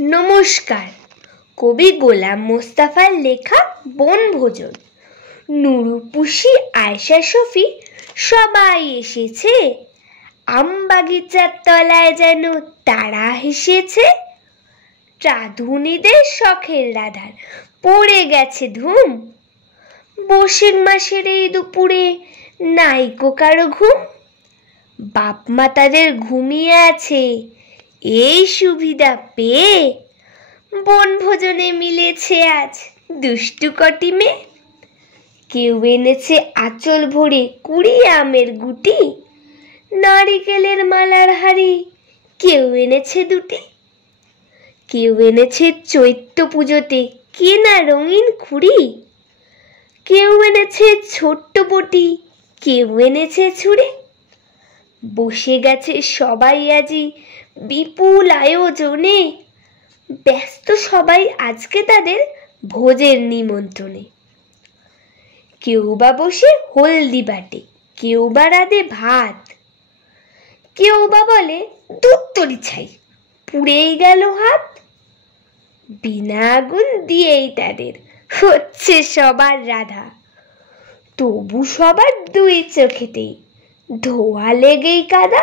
নমস্কার। কবি গোলাম মোস্তফার লেখা বনভোজন। নুরু, পুষি, আয়শা, শফি সবাই এসেছে। আম বাগিচার তলায় যেন তারা হেসেছে। রাঁধুনিদের শখের রাধার পড়ে গেছে ধুম। বৈশাখ মাসের এই দুপুরে নাইকো কারো ঘুম। বাপ মা তাদের ঘুমিয়ে আছে এই সুবিধা পেয়ে। বনভোজনে মিলেছে আজ দুষ্টু কটি মেয়ে। কেউ এনেছে আঁচল ভরে 20 আমের গুটি, নারিকেলের মালার হাড়ি কেউ এনেছে 2টি। কেউ এনেছে চৈত্র পুজোতে কেনা রঙিন খুঁড়ি। কেউ এনেছে ছোট্ট বটি, কেউ এনেছে ছুরি। বসে গেছে সবাই আজি বিপুল আয়োজনে। ব্যস্ত সবাই আজকে তাদের ভোজের নিমন্ত্রণে। কেউ বা বসে হলদি বাটে, কেউ বা রাঁধে ভাত, কেউ বা বলে দুধ তরি ছাই, পুড়েই গেল হাত। বিনা আগুন দিয়েই তাদের হচ্ছে সবার রাধা, তবু সবার 2 চোখেতেই ধোয়া লেগেই কাদা।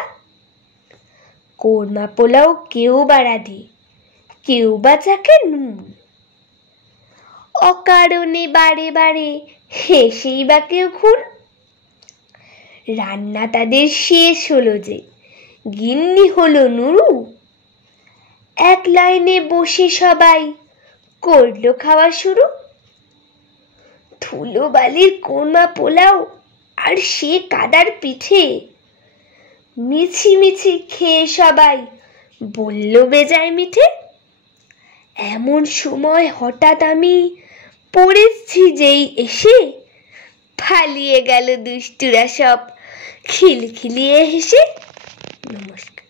কোরমা পোলাও কেউ বা রাঁধে, কেউ বা চাকে নুন, অকারণে বারে বারে হেসেই বা কেউ খুন। রান্না তাদের শেষ হলো যে গিন্নি হলো নুরু। এক লাইনে বসে সবাই করলো খাওয়া শুরু। ধুলো বালির কোরমা পোলাও আর সে কাদার পিঠে মিছি খেয়ে সবাই বলল বেজায় মিঠে। এমন সময় হঠাৎ আমি পড়েছি যেই এসে, পালিয়ে গেল দুষ্টুরা সব খিলখিলিয়ে হেসে। নমস্কার।